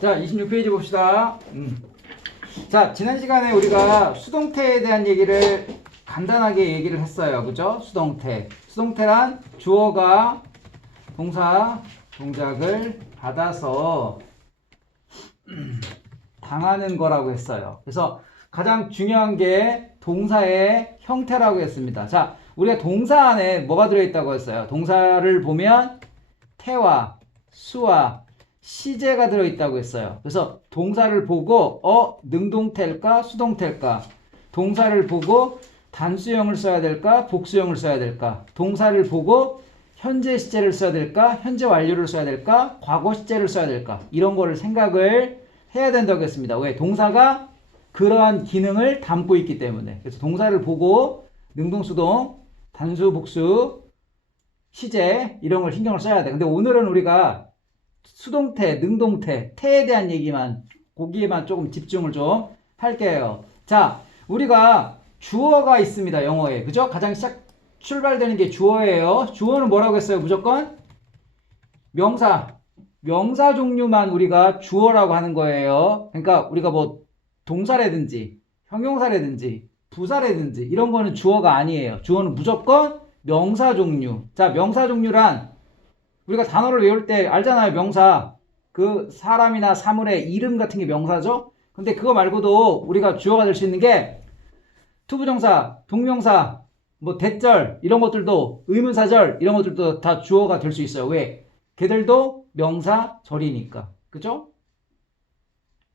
자, 26페이지 봅시다. 자, 지난 시간에 우리가 수동태에 대한 얘기를 간단하게 얘기를 했어요. 그죠? 수동태. 수동태란 주어가 동사, 동작을 받아서 당하는 거라고 했어요. 그래서 가장 중요한 게 동사의 형태라고 했습니다. 자, 우리가 동사 안에 뭐가 들어있다고 했어요? 동사를 보면 태와 수와 시제가 들어있다고 했어요. 그래서 동사를 보고 능동태일까 수동태일까, 동사를 보고 단수형을 써야 될까 복수형을 써야 될까, 동사를 보고 현재 시제를 써야 될까 현재 완료를 써야 될까 과거 시제를 써야 될까, 이런 거를 생각을 해야 된다고 했습니다. 왜? 동사가 그러한 기능을 담고 있기 때문에. 그래서 동사를 보고 능동 수동 단수 복수 시제 이런 걸 신경을 써야 돼. 근데 오늘은 우리가 수동태, 능동태, 태에 대한 얘기만, 거기에만 조금 집중을 좀 할게요. 자, 우리가 주어가 있습니다. 영어에. 그죠? 가장 출발되는 게 주어예요. 주어는 뭐라고 했어요? 무조건 명사. 명사 종류만 우리가 주어라고 하는 거예요. 그러니까 우리가 뭐 동사라든지 형용사라든지 부사라든지 이런 거는 주어가 아니에요. 주어는 무조건 명사 종류. 자, 명사 종류란 우리가 단어를 외울 때 알잖아요. 명사. 그 사람이나 사물의 이름 같은 게 명사죠. 근데 그거 말고도 우리가 주어가 될 수 있는 게 투부정사, 동명사, 뭐 대절 이런 것들도, 의문사절 이런 것들도 다 주어가 될 수 있어요. 왜? 걔들도 명사절이니까. 그죠?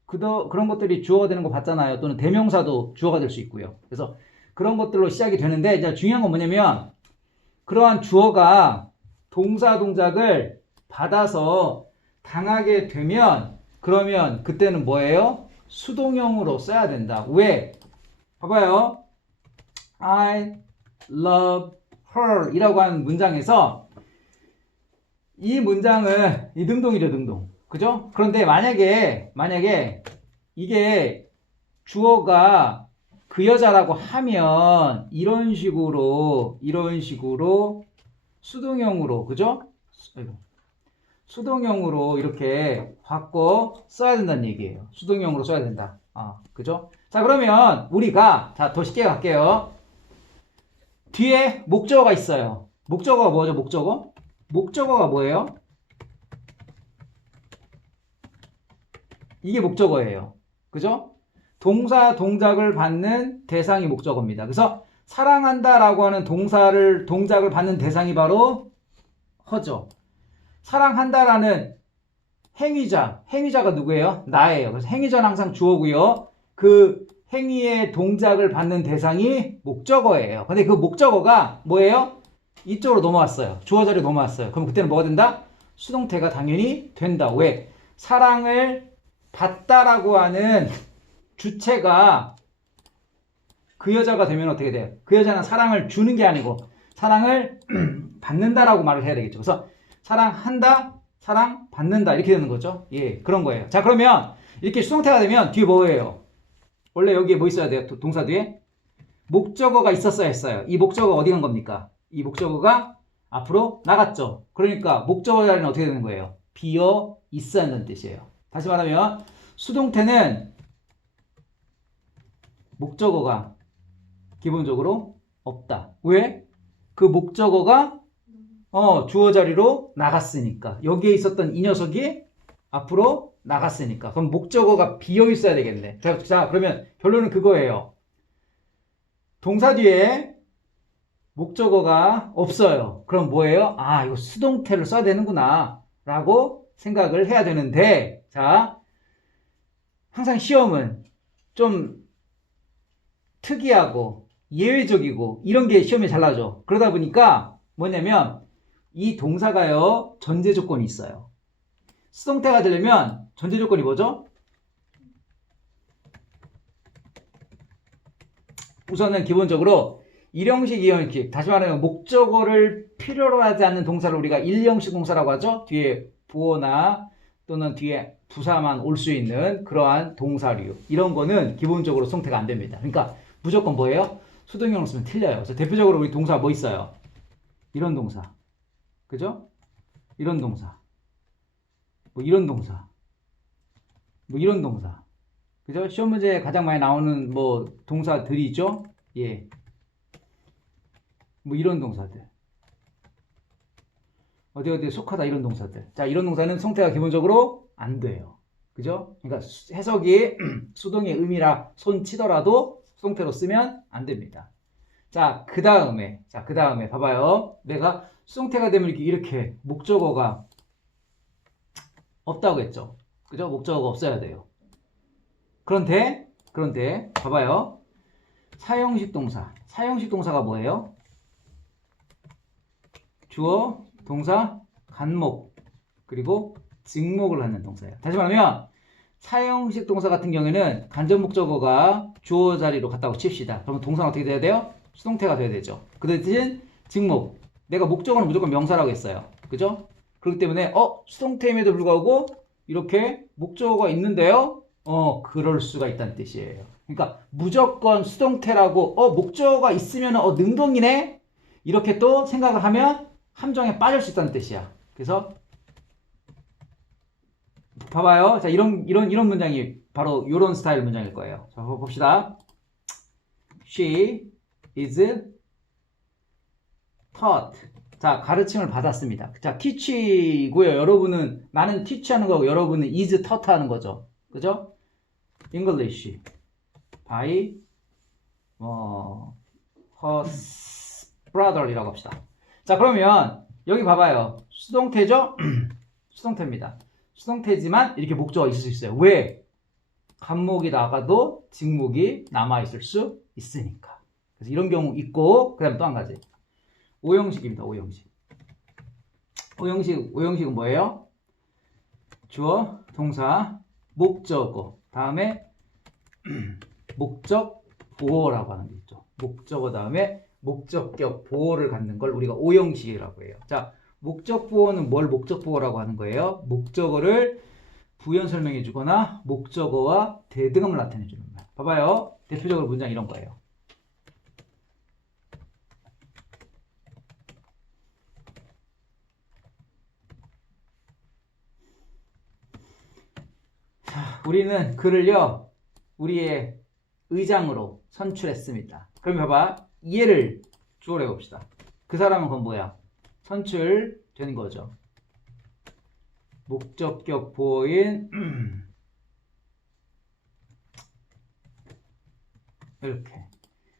그런 것들이 주어가 되는 거 봤잖아요. 또는 대명사도 주어가 될 수 있고요. 그래서 그런 것들로 시작이 되는데, 이제 중요한 건 뭐냐면 그러한 주어가 동사 동작을 받아서 당하게 되면, 그러면 그때는 뭐예요? 수동형으로 써야 된다. 왜? 봐봐요. I love her 이라고 하는 문장에서 이 문장은 이 능동이죠, 능동. 그죠? 그런데 만약에 이게 주어가 그 여자라고 하면 이런 식으로 수동형으로, 그죠? 수동형으로 이렇게 바꿔 써야 된다는 얘기예요. 수동형으로 써야 된다. 그죠? 자, 그러면 우리가 더 쉽게 갈게요. 뒤에 목적어가 있어요. 목적어가 뭐죠? 목적어가 뭐예요? 이게 목적어예요. 그죠? 동사 동작을 받는 대상이 목적어입니다. 그래서 사랑한다라고 하는 동작을 받는 대상이 바로 허죠. 사랑한다라는 행위자가 누구예요? 나예요. 그래서 행위자는 항상 주어고요. 그 행위의 동작을 받는 대상이 목적어예요. 근데 그 목적어가 뭐예요? 이쪽으로 넘어왔어요. 주어 자리로 넘어왔어요. 그럼 그때는 뭐가 된다? 수동태가 당연히 된다. 왜? 사랑을 받다라고 하는 주체가 그 여자가 되면 어떻게 돼요? 그 여자는 사랑을 주는 게 아니고 사랑을 받는다라고 말을 해야 되겠죠. 그래서 사랑한다, 사랑받는다 이렇게 되는 거죠. 예, 그런 거예요. 자, 그러면 이렇게 수동태가 되면 뒤에 뭐예요? 원래 여기에 뭐 있어야 돼요? 동사 뒤에? 목적어가 있었어야 했어요. 이 목적어가 어디 간 겁니까? 이 목적어가 앞으로 나갔죠. 그러니까 목적어 자리는 어떻게 되는 거예요? 비어 있어야 한다는 뜻이에요. 다시 말하면 수동태는 목적어가 기본적으로 없다. 왜? 그 목적어가 주어 자리로 나갔으니까. 여기에 있었던 이 녀석이 앞으로 나갔으니까. 그럼 목적어가 비어 있어야 되겠네. 자, 그러면 결론은 그거예요. 동사 뒤에 목적어가 없어요. 그럼 뭐예요? 이거 수동태를 써야 되는구나 라고 생각을 해야 되는데, 자, 항상 시험은 좀 특이하고 예외적이고 이런 게 시험에 잘 나죠. 그러다 보니까 뭐냐면 이 동사가요, 전제 조건이 있어요. 수동태가 되려면 전제 조건이 뭐죠? 우선은 기본적으로 1형식, 2형식, 다시 말하면 목적어를 필요로 하지 않는 동사를 우리가 1형식 동사라고 하죠. 뒤에 부어나 또는 뒤에 부사만 올 수 있는 그러한 동사류, 이런 거는 기본적으로 수동태가 안 됩니다. 그러니까 무조건 뭐예요? 수동형으로 쓰면 틀려요. 그래서 대표적으로 우리 동사 뭐 있어요? 이런 동사, 그죠? 이런 동사, 뭐 이런 동사, 뭐 이런 동사. 그죠? 시험 문제에 가장 많이 나오는 뭐 동사들이 있죠? 예. 뭐 이런 동사들. 어디에 속하다 이런 동사들. 자, 이런 동사는 성태가 기본적으로 안 돼요. 그죠? 그러니까 해석이 수동의 의미라 손 치더라도 수동태로 쓰면 안 됩니다. 자, 그 다음에 봐봐요. 내가 수동태가 되면 이렇게 목적어가 없다고 했죠. 그죠? 목적어가 없어야 돼요. 그런데 봐봐요. 사형식 동사가 뭐예요? 주어, 동사, 간목, 그리고 직목을 갖는 동사예요. 다시 말하면 사형식 동사 같은 경우에는 간접 목적어가 주어 자리로 갔다고 칩시다. 그러면 동사는 어떻게 돼야 돼요? 수동태가 돼야 되죠. 그 대신 직목. 내가 목적어는 무조건 명사라고 했어요. 그죠? 그렇기 때문에 수동태임에도 불구하고 이렇게 목적어가 있는데요. 그럴 수가 있다는 뜻이에요. 그러니까 무조건 수동태라고 목적어가 있으면 능동이네? 이렇게 또 생각을 하면 함정에 빠질 수 있다는 뜻이야. 그래서 봐봐요. 자, 이런 문장이 바로 이런 스타일 문장일 거예요. 자, 봅시다. She is taught. 자, 가르침을 받았습니다. 자, teach고요. 여러분은 나는 teach 하는 거고 여러분은 is taught 하는 거죠. 그죠? English by her brother이라고 합시다. 자, 그러면 여기 봐봐요. 수동태죠? 수동태입니다. 수동태지만 이렇게 목적어가 있을 수 있어요. 왜? 간목이 나가도 직목이 남아있을 수 있으니까. 그래서 이런 경우 있고, 그 다음에 또 한 가지. 오형식입니다. 오형식은 뭐예요? 주어, 동사, 목적어, 다음에 목적 보어라고 하는 게 있죠. 목적어 다음에 목적격 보어를 갖는 걸 우리가 오형식이라고 해요. 자, 목적 보어는 뭘 목적 보어라고 하는 거예요? 목적어를 부연 설명해 주거나 목적어와 대등함을 나타내 주는 거예요. 봐봐요. 대표적으로 문장 이런 거예요. 자, 우리는 그를요, 우리의 의장으로 선출했습니다. 그럼 봐봐. 얘를 주어로 해봅시다. 그 사람은 그건 뭐야? 선출된 거죠. 목적격 보어인 이렇게.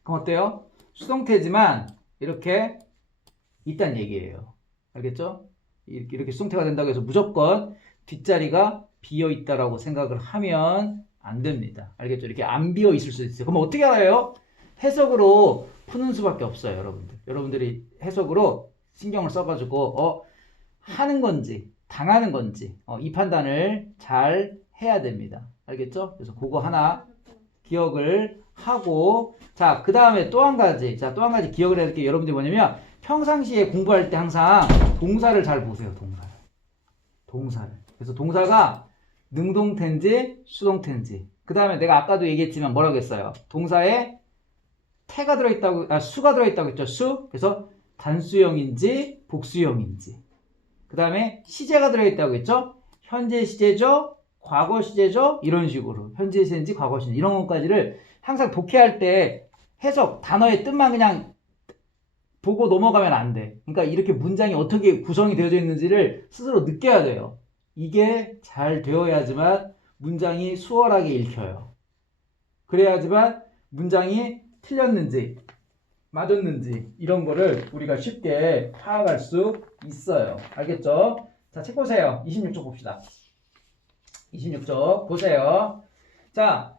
그럼 어때요? 수동태지만 이렇게 있단 얘기예요. 알겠죠? 이렇게 수동태가 된다고 해서 무조건 뒷자리가 비어 있다라고 생각을 하면 안 됩니다. 알겠죠? 이렇게 안 비어 있을 수 있어요. 그럼 어떻게 알아요? 해석으로 푸는 수밖에 없어요, 여러분들. 여러분들이 해석으로 신경을 써가지고 하는 건지 당하는 건지 이 판단을 잘 해야 됩니다. 알겠죠? 그래서 그거 하나 기억을 하고, 자, 그 다음에 또 한 가지 기억을 해야 될 게 여러분들이 뭐냐면 평상시에 공부할 때 항상 동사를 잘 보세요. 동사를. 그래서 동사가 능동태인지 수동태인지, 그 다음에 내가 아까도 얘기했지만 뭐라고 했어요? 동사에 태가 들어있다고, 수가 들어있다고 했죠. 수. 그래서 단수형인지 복수형인지. 그 다음에 시제가 들어있다고 했죠. 현재 시제죠, 과거 시제죠, 이런 식으로 현재 시제인지 과거 시제인지 이런 것까지를 항상 독해할 때 해석 단어의 뜻만 그냥 보고 넘어가면 안 돼. 그러니까 이렇게 문장이 어떻게 구성이 되어져 있는지를 스스로 느껴야 돼요. 이게 잘 되어야지만 문장이 수월하게 읽혀요. 그래야지만 문장이 틀렸는지 맞았는지 이런 거를 우리가 쉽게 파악할 수 있어요. 알겠죠? 자, 책 보세요. 26쪽 봅시다. 26쪽 보세요. 자,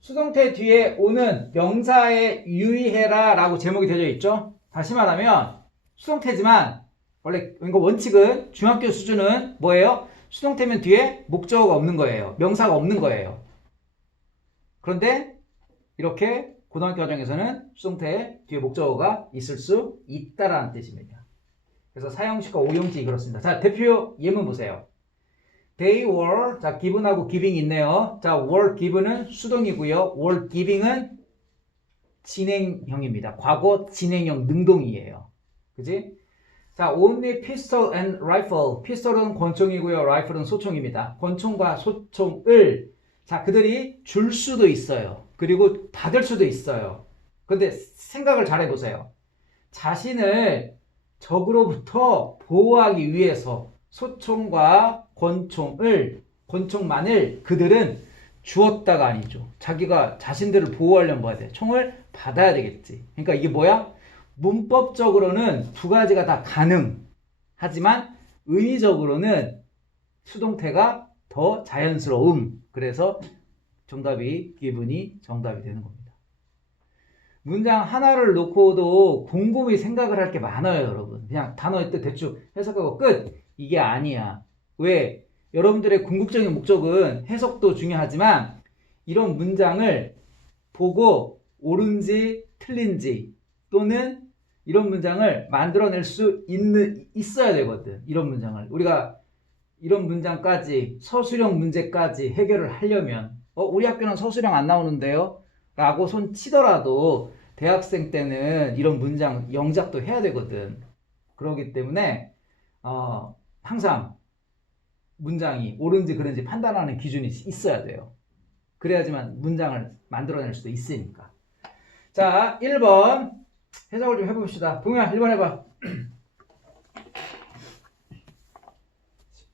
수동태 뒤에 오는 명사에 유의해라 라고 제목이 되어 있죠? 다시 말하면 수동태지만 원래 이거 원칙은 중학교 수준은 뭐예요? 수동태면 뒤에 목적어가 없는 거예요. 명사가 없는 거예요. 그런데 이렇게 고등학교 과정에서는 수동태 뒤에 목적어가 있을 수 있다라는 뜻입니다. 그래서 사형식과 오형식이 그렇습니다. 자, 대표 예문 보세요. They were, 자, given하고 giving 있네요. 자, were given은 수동이고요. were giving은 진행형입니다. 과거 진행형 능동이에요. 그지? 자, only pistol and rifle. pistol은 권총이고요. rifle은 소총입니다. 권총과 소총을 자, 그들이 줄 수도 있어요. 그리고 받을 수도 있어요. 근데 생각을 잘 해보세요. 자신을 적으로부터 보호하기 위해서 소총과 권총만을 그들은 주었다가 아니죠. 자기가 자신들을 보호하려면 뭐야 돼? 총을 받아야 되겠지. 그러니까 이게 뭐야? 문법적으로는 두 가지가 다 가능하지만 의미적으로는 수동태가 더 자연스러움. 그래서 정답이 기분이 정답이 되는 겁니다. 문장 하나를 놓고도 곰곰이 생각을 할 게 많아요, 여러분. 그냥 단어의 뜻 대충 해석하고 끝. 이게 아니야. 왜? 여러분들의 궁극적인 목적은 해석도 중요하지만 이런 문장을 보고 옳은지 틀린지 또는 이런 문장을 만들어낼 수 있어야 되거든. 이런 문장을. 우리가 이런 문장까지 서술형 문제까지 해결을 하려면 우리 학교는 서술형 안 나오는데요? 라고 손 치더라도 대학생 때는 이런 문장 영작도 해야 되거든. 그렇기 때문에 항상 문장이 옳은지 그른지 판단하는 기준이 있어야 돼요. 그래야지만 문장을 만들어낼 수도 있으니까. 자, 1번 해석을 좀 해봅시다. 동현아 1번 해봐.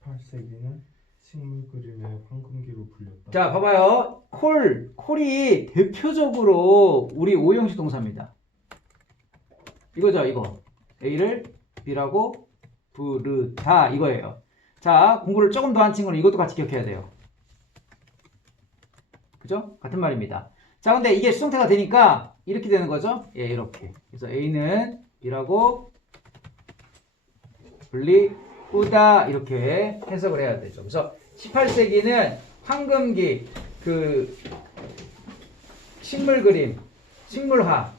18세기는 식물 그림의 황금기로 불렸다. 자, 봐봐요. 콜이 대표적으로 우리 오형식 동사입니다. 이거죠, 이거. A를 B라고 부르다 이거예요. 자, 공부를 조금 더 한 친구는 이것도 같이 기억해야 돼요. 그죠? 같은 말입니다. 자, 근데 이게 수동태가 되니까 이렇게 되는 거죠? 예, 이렇게. 그래서 A는 B라고 불리우다 이렇게 해석을 해야 되죠. 그래서 18세기는 황금기 식물 그림, 식물화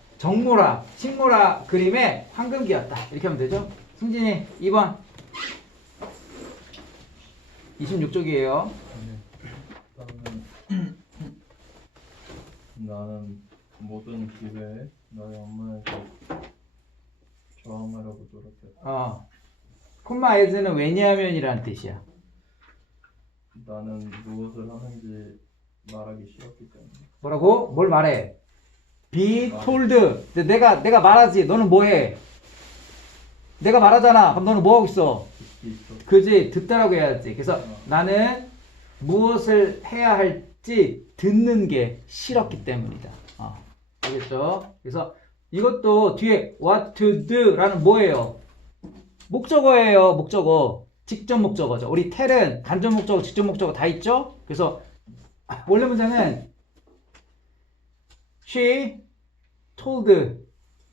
그림의 황금기였다. 이렇게 하면 되죠. 승진이 2번 26쪽이에요. 나는 모든 기회에 너의 엄마에게 저항하려고 노력했다. 콤마 as는 왜냐하면이라는 뜻이야. 나는 무엇을 하는지 말하기 싫었기 때문에. 뭐라고? 뭘 말해? Be told. 내가 말하지. 너는 뭐해? 내가 말하잖아. 그럼 너는 뭐하고 있어? 듣기 있어. 그지? 듣다라고 해야지. 그래서 나는 무엇을 해야 할지 듣는 게 싫었기 때문이다. 알겠죠? 그래서 이것도 뒤에 what to do 라는 뭐예요? 목적어예요. 목적어. 직접 목적어죠. 우리 텔은 간접 목적어, 직접 목적어 다 있죠? 그래서 원래 문장은 She told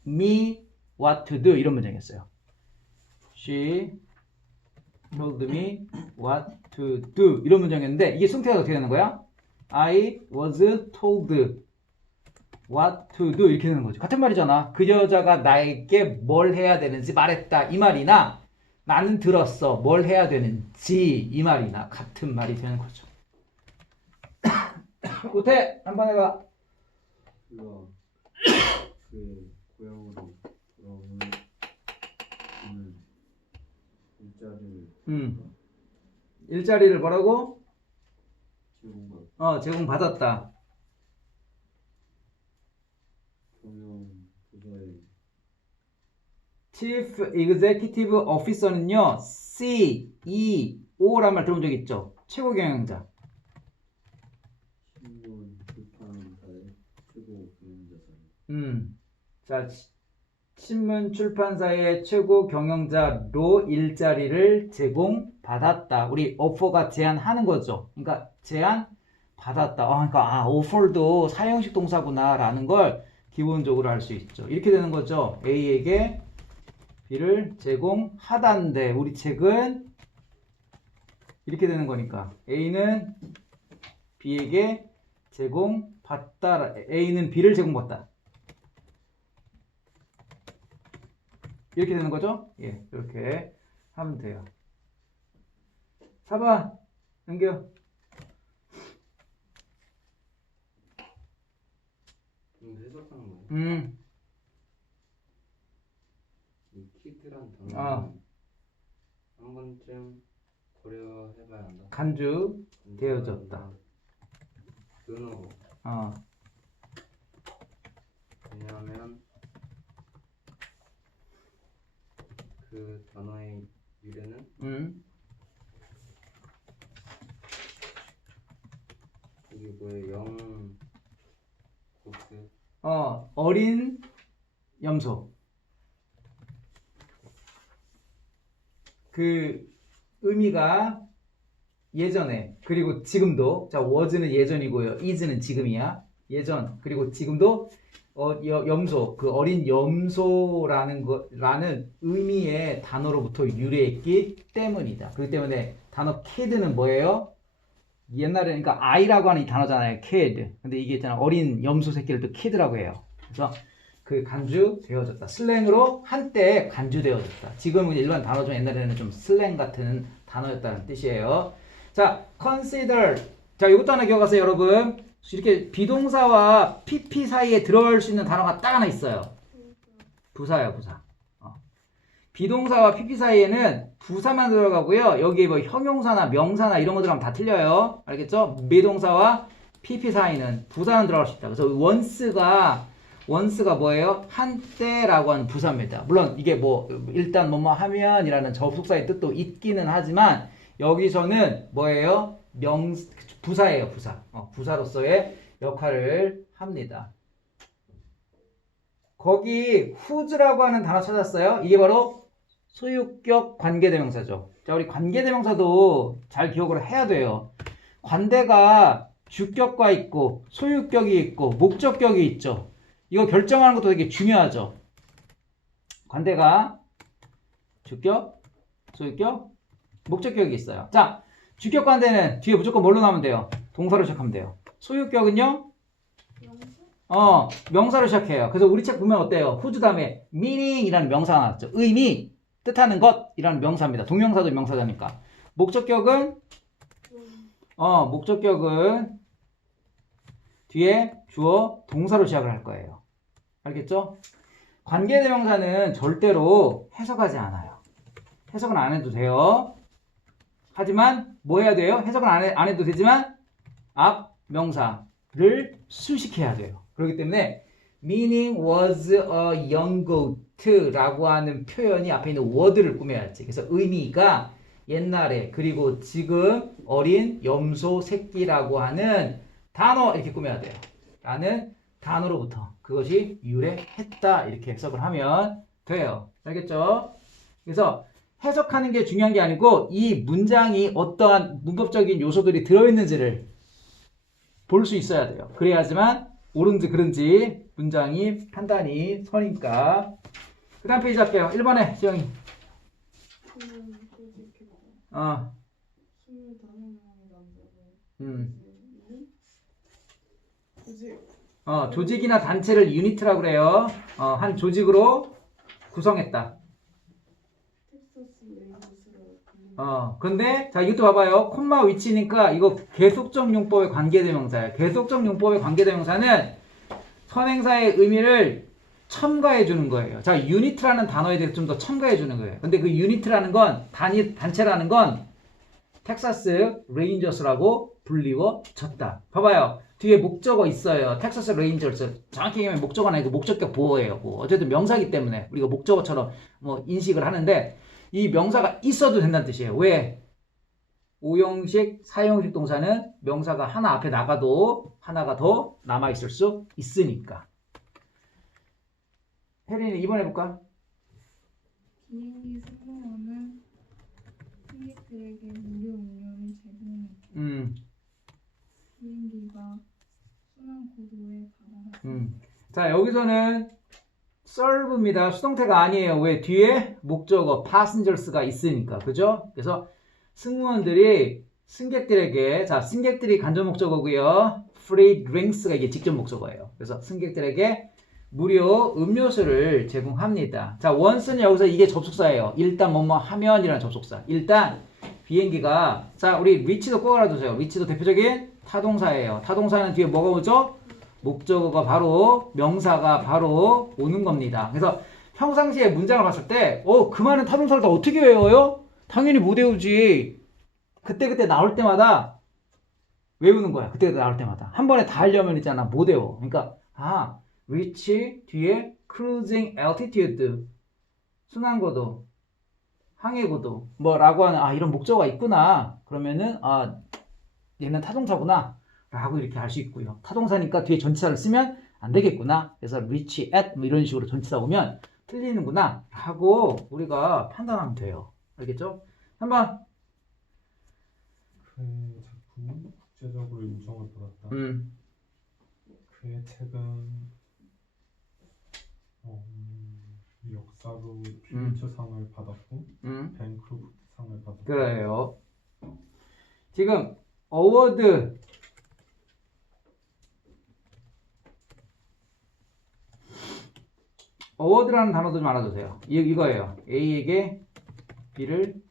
me what to do 이런 문장이었어요. She told me what to do 이런 문장이었는데 이게 승태가 어떻게 되는 거야? I was told what to do 이렇게 되는 거죠. 같은 말이잖아. 그 여자가 나에게 뭘 해야 되는지 말했다 이 말이나 나는 들었어 뭘 해야 되는지 이 말이나 같은 말이 되는 거죠. 우태 한번 해봐. 그가 그의 고향으로 돌아오는 그는 일자리를 뭐라고? 제공받 제공받았다. 경영 부서의 Chief Executive Officer는요, CEO란 말 들어본 적 있죠? 최고 경영자. 신문 출판사의 최고 경영자다. 자, 신문 출판사의 최고 경영자로 일자리를 제공받았다. 우리 오퍼가 제안하는 거죠. 그러니까 제안 받았다. 그러니까 오퍼도 사형식 동사구나라는 걸 기본적으로 알 수 있죠. 이렇게 되는 거죠. A에게 B를 제공하다인데 우리 책은 이렇게 되는 거니까 A는 B에게 제공받다. A는 B를 제공받다. 이렇게 되는 거죠? 예, 이렇게 하면 돼요. 4번 연결. 해석하는 거예요. 이 키드란 단어는 한 번쯤 고려해봐야 한다. 간주 되어졌다. 은어고. 어. 왜냐하면 그 단어의 유래는 이게 뭐예요? 고스. 어린 염소. 그 의미가 예전에 그리고 지금도 자 was는 예전이고요. is는 지금이야. 예전 그리고 지금도 염소 그 어린 염소라는 의미의 단어로부터 유래했기 때문이다. 그렇기 때문에 단어 kid는 뭐예요? 옛날에 그러니까 아이라고 하는 이 단어잖아요. kid. 근데 이게 있잖아 어린 염소 새끼를 또 kid라고 해요. 그래서 그 간주되어졌다. 슬랭으로 한때 간주되어졌다. 지금은 일반 단어 중 옛날에는 좀 슬랭 같은 단어였다는 뜻이에요. 자, consider. 자, 이것도 하나 기억하세요, 여러분. 이렇게 비동사와 PP 사이에 들어갈 수 있는 단어가 딱 하나 있어요. 부사예요, 부사. 비동사와 PP 사이에는 부사만 들어가고요. 여기에 뭐 형용사나 명사나 이런 것들하면 다 틀려요. 알겠죠? 비동사와 PP 사이는 부사는 들어갈 수 있다. 그래서 once가 뭐예요? 한때라고 하는 부사입니다. 물론 이게 뭐 일단 뭐뭐 하면이라는 접속사의 뜻도 있기는 하지만 여기서는 뭐예요? 부사예요, 부사. 부사로서의 역할을 합니다. 거기 whose라고 하는 단어 찾았어요? 이게 바로 소유격 관계대명사죠. 자, 우리 관계대명사도 잘 기억을 해야 돼요. 관대가 주격과 있고 소유격이 있고 목적격이 있죠. 이거 결정하는 것도 되게 중요하죠. 관대가 주격, 소유격, 목적격이 있어요. 자, 주격 관대는 뒤에 무조건 뭘로 나오면 돼요? 동사로 시작하면 돼요. 소유격은요? 명사로 시작해요. 그래서 우리 책 보면 어때요? whose 다음에 meaning이라는 명사가 나왔죠. 의미, 뜻하는 것이라는 명사입니다. 동명사도 명사자니까. 목적격은 뒤에 주어, 동사로 시작을 할 거예요. 알겠죠? 관계대명사는 절대로 해석하지 않아요. 해석은 안 해도 돼요. 하지만 뭐 해야 돼요? 해석은 안 해도 되지만 앞 명사를 수식해야 돼요. 그렇기 때문에 meaning was a young goat 라고 하는 표현이 앞에 있는 word를 꾸며야지. 그래서 의미가 옛날에 그리고 지금 어린 염소 새끼라고 하는 단어 이렇게 꾸며야 돼요. 라는 단어로부터 그것이 유래했다 이렇게 해석을 하면 돼요. 알겠죠? 그래서 해석하는 게 중요한 게 아니고 이 문장이 어떠한 문법적인 요소들이 들어있는지를 볼 수 있어야 돼요. 그래야지만 옳은지 그른지 문장이 판단이 서니까. 그 다음 페이지 할게요. 1번에 지영이. 25명의 조직이나 단체를 유니트라고 그래요. 한 조직으로 구성했다. 근데 자 이것도 봐봐요. 콤마 위치니까 이거 계속적 용법의 관계대명사예요. 계속적 용법의 관계대명사는 선행사의 의미를 첨가해 주는 거예요. 자, 유니트라는 단어에 대해서 좀 더 첨가해 주는 거예요. 근데 그 유니트라는 건 단체라는 건 텍사스 레인저스라고 불리워졌다. 봐봐요. 뒤에 목적어 있어요. 텍사스 레인저스. 정확히 얘기하면 목적어는 아니고 목적격 보호예요. 뭐 어쨌든 명사기 때문에 우리가 목적어처럼 뭐 인식을 하는데 이 명사가 있어도 된다는 뜻이에요. 왜? 5형식, 4형식 동사는 명사가 하나 앞에 나가도 하나가 더 남아있을 수 있으니까. 혜린이 2번 해볼까? 비행기 승무원은 승객들에게 무료 음료를 제공했다. 비행기가 순환 고도에 달하다. 자, 여기서는 serve입니다. 수동태가 아니에요. 왜? 뒤에 목적어 passengers가 있으니까. 그죠? 그래서 승무원들이 승객들에게, 자, 승객들이 간접 목적어고요. free drinks가 이게 직접 목적어예요. 그래서 승객들에게 무료 음료수를 제공합니다. 자, once는 여기서 이게 접속사예요. 일단 뭐뭐 하면이라는 접속사. 일단 비행기가, 자, 우리 reach도 꼭 알아두세요. reach도 대표적인 타동사예요. 타동사는 뒤에 뭐가 오죠? 목적어가 바로 명사가 바로 오는 겁니다. 그래서 평상시에 문장을 봤을 때 그 많은 타동사를 다 어떻게 외워요? 당연히 못 외우지. 그때그때 나올 때마다 외우는 거야. 그때 나올 때마다. 한 번에 다 하려면 있잖아. 못 외워. 그러니까 reach 뒤에 cruising altitude 순환고도 항해고도 뭐라고 하는 이런 목적어가 있구나. 그러면은 얘는 타동사구나 라고 이렇게 알 수 있고요. 타동사니까 뒤에 전치사를 쓰면 안 되겠구나. 그래서 reach at 뭐 이런 식으로 전치사 오면 틀리는구나 하고 우리가 판단하면 돼요. 알겠죠? 한번 그의 작품이 국제적으로 인정을 받았다. 그의 책은 역사로 퓰리처상을 받았고 뱅크로프트상을 받았고. 그래요. 지금 어워드 어워드라는 단어도 좀 알아두세요. 이거예요. A에게 B를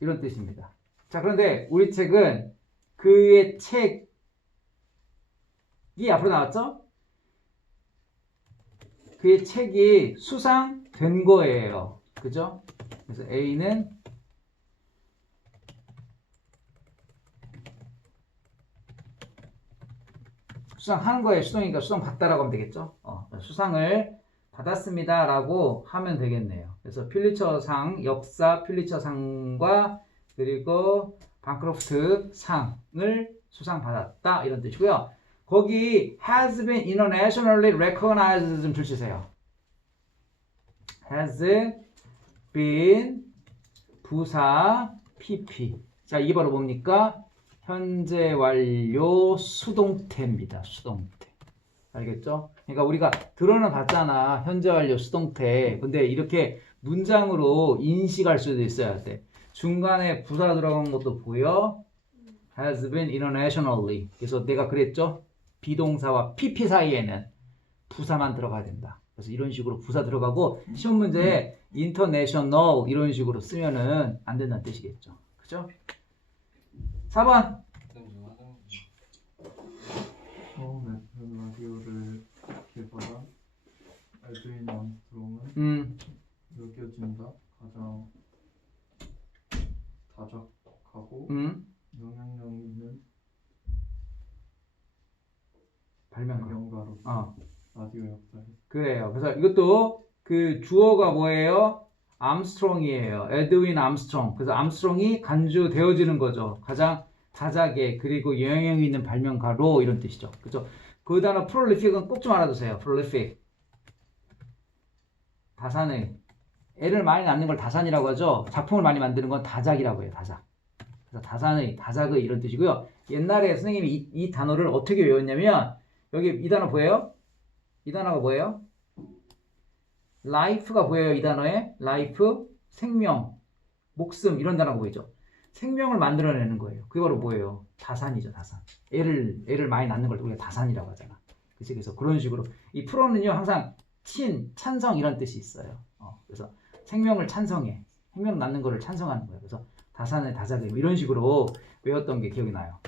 이런 뜻입니다. 자, 그런데 우리 책은 그의 책이 앞으로 나왔죠? 그의 책이 수상된 거예요. 그죠? 그래서 A는 수상한 거에 수동이니까 수상받다라고 하면 되겠죠? 수상을 받았습니다라고 하면 되겠네요. 그래서 퓰리처상, 역사 퓰리처상과 그리고 방크로프트 상을 수상받았다 이런 뜻이고요. 거기 has been internationally recognized 좀 줄치세요. has been 부사 PP. 자, 이게 바로 뭡니까? 현재 완료 수동태입니다. 수동태. 알겠죠? 그러니까 우리가 들어는 봤잖아. 현재 완료 수동태. 근데 이렇게 문장으로 인식할 수도 있어야 돼. 중간에 부사 들어간 것도 보여. has been internationally. 그래서 내가 그랬죠? 비동사와 PP 사이에는 부사만 들어가야 된다. 그래서 이런 식으로 부사 들어가고 시험 문제에 international 이런 식으로 쓰면은 안 된다는 뜻이겠죠. 그죠? 4번. 처음 FM 라디오를 개발한 에드윈 암스트롱은 여겨진다 가장 다작하고 영향력 있는 발명가로 라디오 역사에. 그래요. 그래서 이것도 그 주어가 뭐예요? 암스트롱이에요. 에드윈 암스트롱. 그래서 암스트롱이 간주되어지는 거죠. 가장 다작에 그리고 영향력 있는 발명가로 이런 뜻이죠. 그죠? 그 단어 prolific은 꼭 좀 알아두세요. prolific. 다산의 애를 많이 낳는 걸 다산이라고 하죠. 작품을 많이 만드는 건 다작이라고 해요. 다작. 그래서 다산의, 다작의 이런 뜻이고요. 옛날에 선생님이 이 단어를 어떻게 외웠냐면 여기 이 단어 보여요? 이 단어가 뭐예요? life가 보여요. 이 단어에 life, 생명, 목숨 이런 단어가 보이죠. 생명을 만들어내는 거예요. 그게 바로 뭐예요? 다산이죠. 다산. 애를 많이 낳는 걸 우리가 다산이라고 하잖아. 그치? 그래서 그런 식으로 이 프로는요 항상 찬성 이런 뜻이 있어요. 그래서 생명을 찬성해. 생명 낳는 거를 찬성하는 거예요. 그래서 다산의 다작의 이런 식으로 외웠던 게 기억이 나요.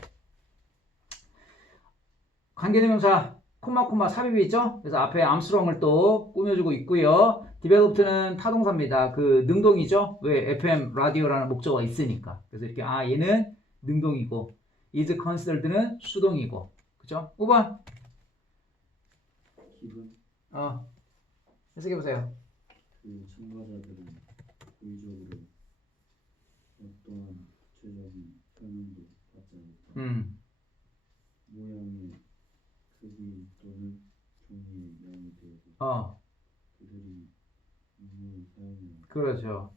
관계대명사 콤마 삽입이 있죠? 그래서 앞에 암스트롱을 또 꾸며주고 있고요. 디벨롭트는 타동사입니다. 그 능동이죠? 왜? FM 라디오라는 목적어가 있으니까. 그래서 이렇게 얘는 능동이고 is considered는 수동이고. 그죠? 5번. 기분. 해석해보세요. 그 참가자들은 고의적으로 어떠한 구체적인 설명도 받지 않았다. 모양의 크기 또는 종이의 양이 되어서 그들이 임무를 사용해. 그렇죠.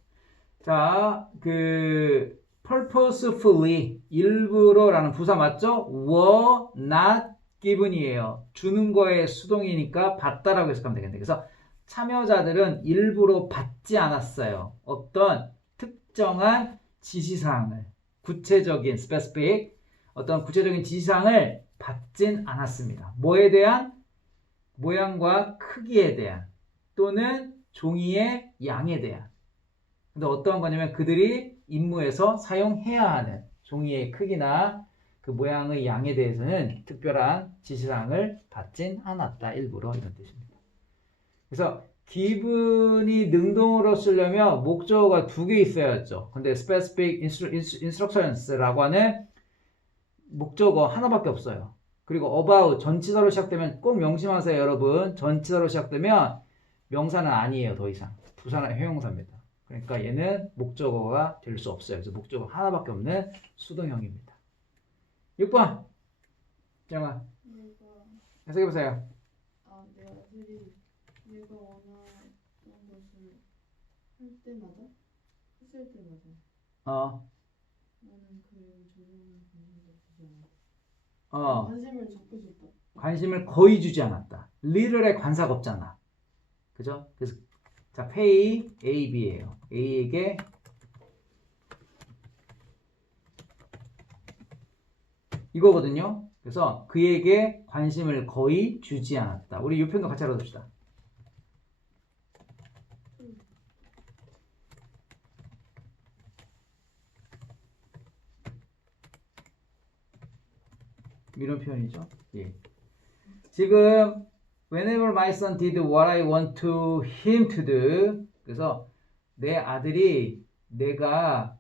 자, 그 purposefully 일부러라는 부사 맞죠? were not given이에요. 주는 거에 수동이니까 받다라고 해석하면 되겠네. 그래서 참여자들은 일부러 받지 않았어요. 어떤 특정한 지시사항을 구체적인 specific 어떤 구체적인 지시사항을 받진 않았습니다. 뭐에 대한? 모양과 크기에 대한 또는 종이의 양에 대한. 근데 어떠한 거냐면 그들이 임무에서 사용해야 하는 종이의 크기나 그 모양의 양에 대해서는 특별한 지시사항을 받진 않았다. 일부러 이런 뜻입니다. 그래서 기분이 능동으로 쓰려면 목적어가 2개 있어야죠. 근데 specific instructions라고 하는 목적어 하나밖에 없어요. 그리고 about 전치사로 시작되면 꼭 명심하세요, 여러분. 전치사로 시작되면 명사는 아니에요, 더 이상. 부사나 형용사입니다. 그러니까 얘는 목적어가 될 수 없어요. 그래서 목적어 하나밖에 없는 수동형입니다. 6번. 정아, 내가 해석해보세요. 내 아들이 내가 원하던 것을 할 때마다 했을 때마다 나는 그에게 조금은 관심도 주지 않았다. 관심을 적게 줬다. 관심을 거의 주지 않았다. little에 관사가 없잖아. 그죠? 그래서 자, pay A, B예요. A에게 이거거든요. 그래서 그에게 관심을 거의 주지 않았다. 우리 이 표현도 같이 알아둡시다. 이런 표현이죠. 예. 지금 whenever my son did what I want to him to do. 그래서 내 아들이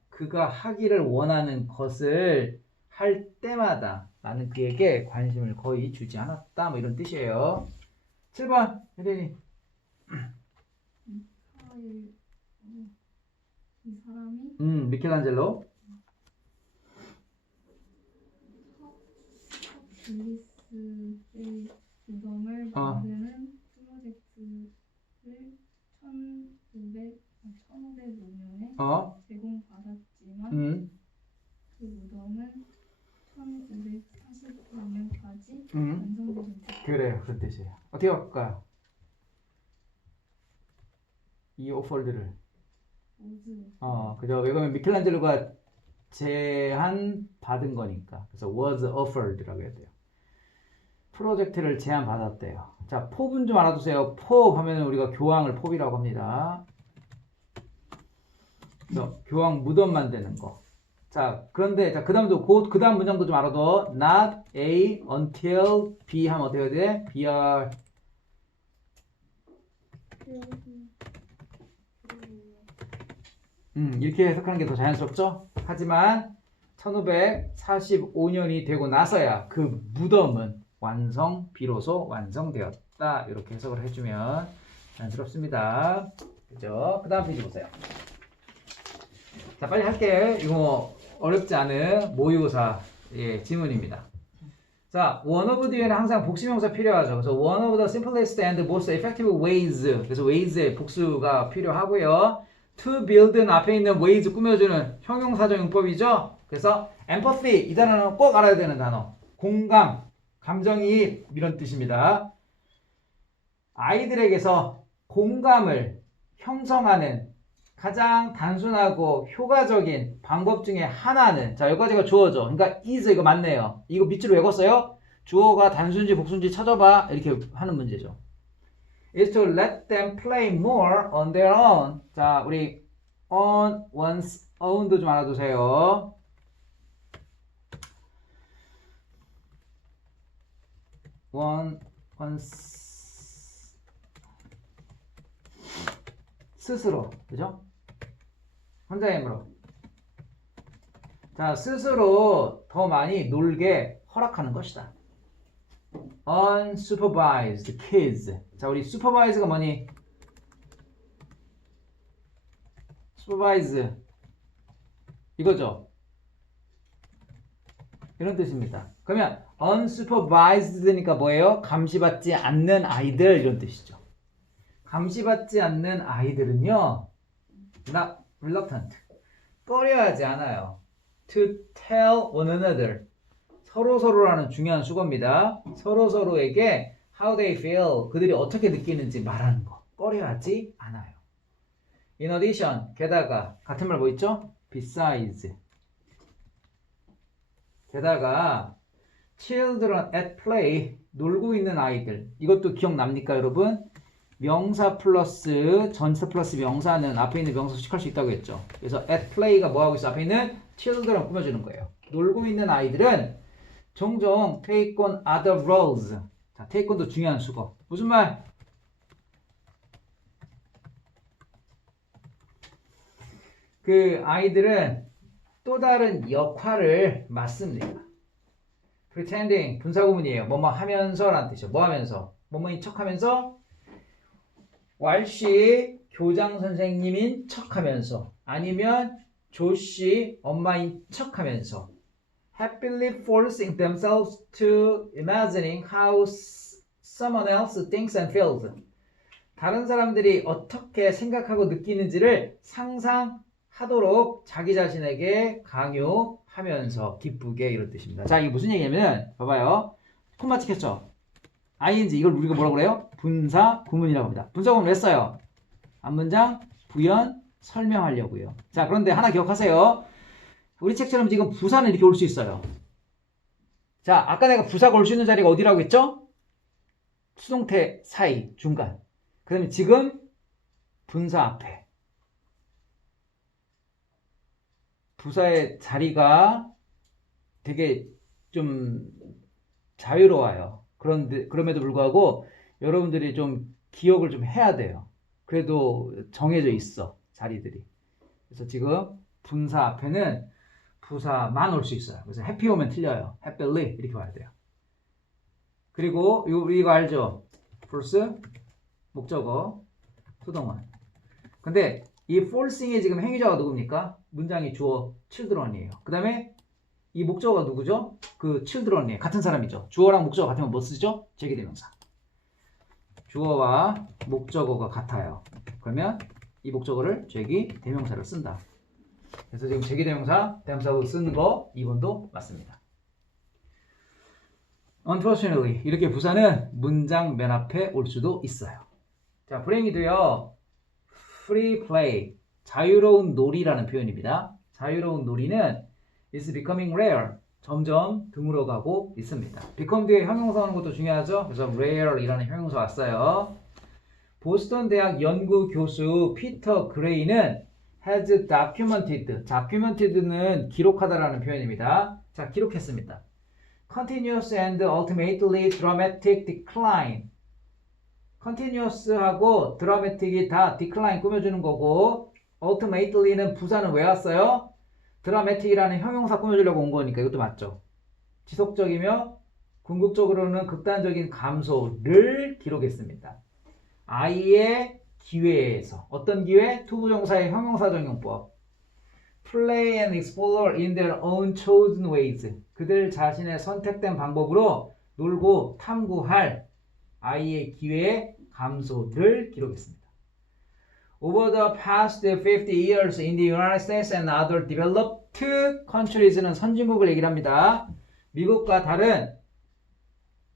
그가 하기를 원하는 것을 할 때마다 나는 그에게 관심을 거의 주지 않았다. 뭐 이런 뜻이에요. 7번 혜린이. 이 사람이 미켈란젤로. 빌리스의 무덤을 만드는 프로젝트를 1505년에 제공받았지만 그 무덤은 1544년까지 완성되지 못했다. 그래요. 그런 뜻이에요. 어떻게 바꿀까요? 이 오폴드를. 그죠. 왜냐면 미켈란젤로가 제한 받은 거니까. 그래서 was offered라고 해야 돼요. 프로젝트를 제안 받았대요. 자, 포분 좀 알아두세요. 포 하면 우리가 교황을 포비라고 합니다. 그래서 교황 무덤 만드는 거. 자, 그런데 자, 그다음도 그다음 문장도 좀 알아둬. Not A until B 하면 어떻게 해야 돼? BR. 이렇게 해석하는 게 더 자연스럽죠? 하지만 1545년이 되고 나서야 그 무덤은 비로소 완성되었다. 이렇게 해석을 해주면 자연스럽습니다. 그죠? 그 다음 페이지 보세요. 자, 빨리 할게요. 이거 어렵지 않은 모의고사 지문입니다. 자, one of 뒤에는 항상 복수명사 필요하죠. 그래서 one of the simplest and most effective ways. 그래서 ways의 복수가 필요하고요. to build는 앞에 있는 ways 꾸며주는 형용사적 용법이죠. 그래서 empathy 이 단어는 꼭 알아야 되는 단어. 공감, 감정이입 이런 뜻입니다. 아이들에게서 공감을 형성하는 가장 단순하고 효과적인 방법 중에 하나는 자, 여기까지가 주어죠. 그러니까 is 이거 맞네요. 이거 밑줄로 외웠어요? 주어가 단순지 복순지 찾아봐. 이렇게 하는 문제죠. is to let them play more on their own. 자, 우리 on one's own도 좀 알아두세요. 스스로, 그죠? 혼자의 힘으로. 자, 스스로 더 많이 놀게 허락하는 것이다. unsupervised kids. 자, 우리 supervise가 뭐니? supervise 이거죠. 이런 뜻입니다. 그러면 unsupervised니까 뭐예요? 감시받지 않는 아이들 이런 뜻이죠. 감시받지 않는 아이들은요, not reluctant, 꺼려하지 않아요. to tell one another, 서로서로라는 중요한 수거입니다. 서로서로에게 how they feel, 그들이 어떻게 느끼는지 말하는 거, 꺼려하지 않아요. in addition, 게다가, 같은 말 뭐 있죠? besides, 게다가 children at play, 놀고 있는 아이들, 이것도 기억납니까 여러분? 명사 플러스 전치사 플러스 명사는 앞에 있는 명사 수식할 수 있다고 했죠. 그래서 at play가 뭐하고 있어? 앞에 있는 children 꾸며주는 거예요. 놀고 있는 아이들은 종종 take on other roles. 자, take on도 중요한 수거. 무슨 말? 그 아이들은 또 다른 역할을 맡습니다. pretending 분사구문이에요. 뭐뭐 하면서라는 뜻이죠. 뭐 하면서? 뭐뭐인 척하면서 왈씨 교장 선생님인 척하면서 아니면 조씨 엄마인 척하면서 happily forcing themselves to imagining how someone else thinks and feels. 다른 사람들이 어떻게 생각하고 느끼는지를 상상하도록 자기 자신에게 강요하면서 기쁘게 이런 뜻입니다. 자, 이게 무슨 얘기냐면 봐봐요. 콤마 찍혔죠? ing 이걸 우리가 뭐라고 그래요? 분사 구문이라고 합니다. 분사 구문 왜 써요? 앞문장 부연 설명하려고요. 자, 그런데 하나 기억하세요. 우리 책처럼 지금 부사는 이렇게 올 수 있어요. 자, 아까 내가 부사가 올 수 있는 자리가 어디라고 했죠? 수동태 사이 중간. 그다음에 지금 분사 앞에. 부사의 자리가 되게 좀 자유로워요. 그럼에도 불구하고 여러분들이 좀 기억을 좀 해야 돼요. 그래도 정해져 있어, 자리들이. 그래서 지금 분사 앞에는 부사만 올 수 있어요. 그래서 happy 오면 틀려요. happily 이렇게 와야 돼요. 그리고 이거 알죠? force 목적어 수동원. 근데 이 forcing의 지금 행위자가 누굽니까? 문장이 주어 children이에요. 그 다음에 이 목적어가 누구죠? 그 children이에요. 같은 사람이죠. 주어랑 목적어 같으면 뭐 쓰죠? 제기대명사. 주어와 목적어가 같아요. 그러면 이 목적어를 제기대명사를 쓴다. 그래서 지금 제기대명사 대명사로 쓰는 거 2번도 맞습니다. Unfortunately 이렇게 부사는 문장 맨 앞에 올 수도 있어요. 자, 불행히도요. Free play 자유로운 놀이라는 표현입니다. 자유로운 놀이는 is becoming rare 점점 드물어가고 있습니다. become 뒤에 형용사 오는 것도 중요하죠. 그래서 rare이라는 형용사 왔어요. 보스턴 대학 연구 교수 피터 그레이는 has documented는 기록하다라는 표현입니다. 자, 기록했습니다. continuous and ultimately dramatic decline. continuous하고 dramatic이 다 decline 꾸며주는 거고 ultimately는 부사는 왜 왔어요? dramatic이라는 형용사 꾸며주려고 온 거니까 이것도 맞죠. 지속적이며 궁극적으로는 극단적인 감소를 기록했습니다. I의 기회에서 어떤 기회? 투부정사의 형용사 적용법. Play and explore in their own chosen ways. 그들 자신의 선택된 방법으로 놀고 탐구할 I의 기회의 감소를 기록했습니다. Over the past 50 years in the United States and other developed countries는 선진국을 얘기를 합니다. 미국과 다른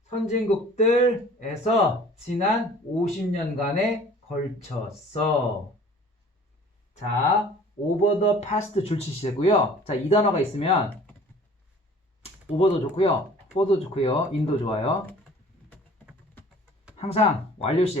선진국들에서 지난 50년간에 걸쳐서 자, over the past 줄치시고요. 자, 이 단어가 있으면 over도 좋고요. for도 좋고요. in도 좋아요. 항상 완료시